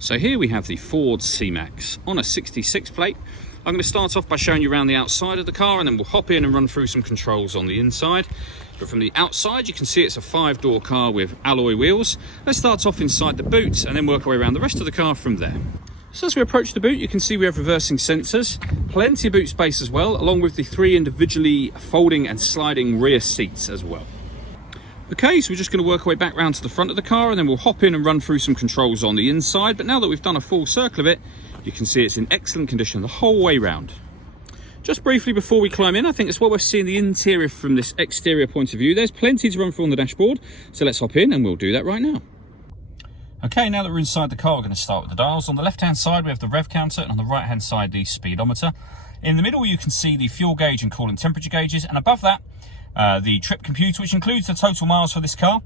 So here we have the Ford C-Max on a 66 plate. I'm going to start off by showing you around the outside of the car, and then we'll hop in and run through some controls on the inside. But from the outside, you can see it's a 5-door car with alloy wheels. Let's start off inside the boot and then work our way around the rest of the car from there. So as we approach the boot, you can see we have reversing sensors, plenty of boot space as well, along with the 3 individually folding and sliding rear seats as well. Okay, so we're just going to work our way back round to the front of the car, and then we'll hop in and run through some controls on the inside. But now that we've done a full circle of it, you can see it's in excellent condition the whole way round. Just briefly before we climb in, I think it's what we're seeing the interior from this exterior point of view. There's plenty to run through on the dashboard, so let's hop in and we'll do that right now. Okay, now that we're inside the car, we're going to start with the dials. On the left-hand side, we have the rev counter, and on the right-hand side, the speedometer. In the middle, you can see the fuel gauge and coolant temperature gauges, and above that, the trip computer, which includes the total miles for this car.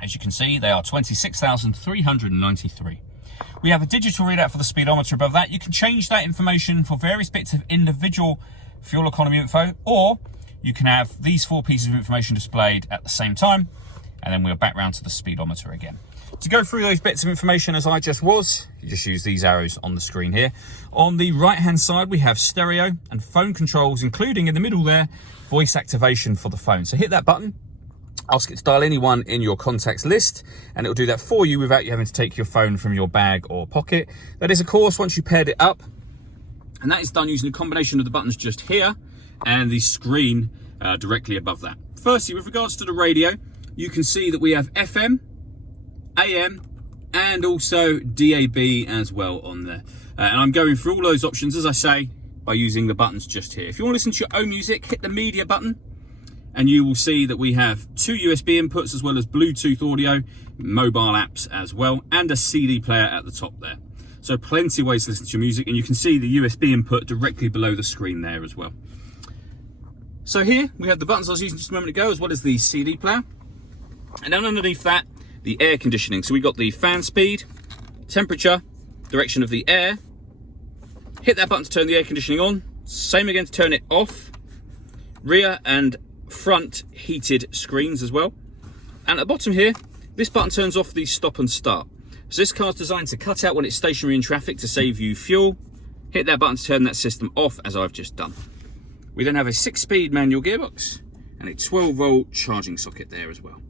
As you can see, they are 26,393. We have a digital readout for the speedometer above that. You can change that information for various bits of individual fuel economy info, or you can have these 4 pieces of information displayed at the same time, and then we're back round to the speedometer again. To go through those bits of information as I just was, you just use these arrows on the screen here. On the right-hand side, we have stereo and phone controls, including in the middle there, voice activation for the phone. So hit that button, ask it to dial anyone in your contacts list, and it'll do that for you without you having to take your phone from your bag or pocket. That is, of course, once you paired it up, and that is done using a combination of the buttons just here and the screen directly above that. Firstly, with regards to the radio, you can see that we have FM, AM, and also DAB as well on there. And I'm going through all those options, as I say, by using the buttons just here. If you want to listen to your own music, hit the media button, and you will see that we have 2 USB inputs as well as Bluetooth audio, mobile apps as well, and a CD player at the top there. So plenty of ways to listen to your music, and you can see the USB input directly below the screen there as well. So here we have the buttons I was using just a moment ago, as well as the CD player. And then underneath that, the air conditioning. So we got the fan speed, temperature, direction of the air. Hit that button to turn the air conditioning on. Same again to turn it off. Rear and front heated screens as well. And at the bottom here, this button turns off the stop and start. So this car's designed to cut out when it's stationary in traffic to save you fuel. Hit that button to turn that system off, as I've just done. We then have a 6-speed manual gearbox and a 12-volt charging socket there as well.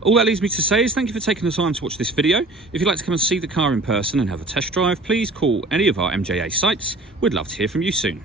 All that leaves me to say is thank you for taking the time to watch this video. If you'd like to come and see the car in person and have a test drive, please call any of our MJA sites. We'd love to hear from you soon.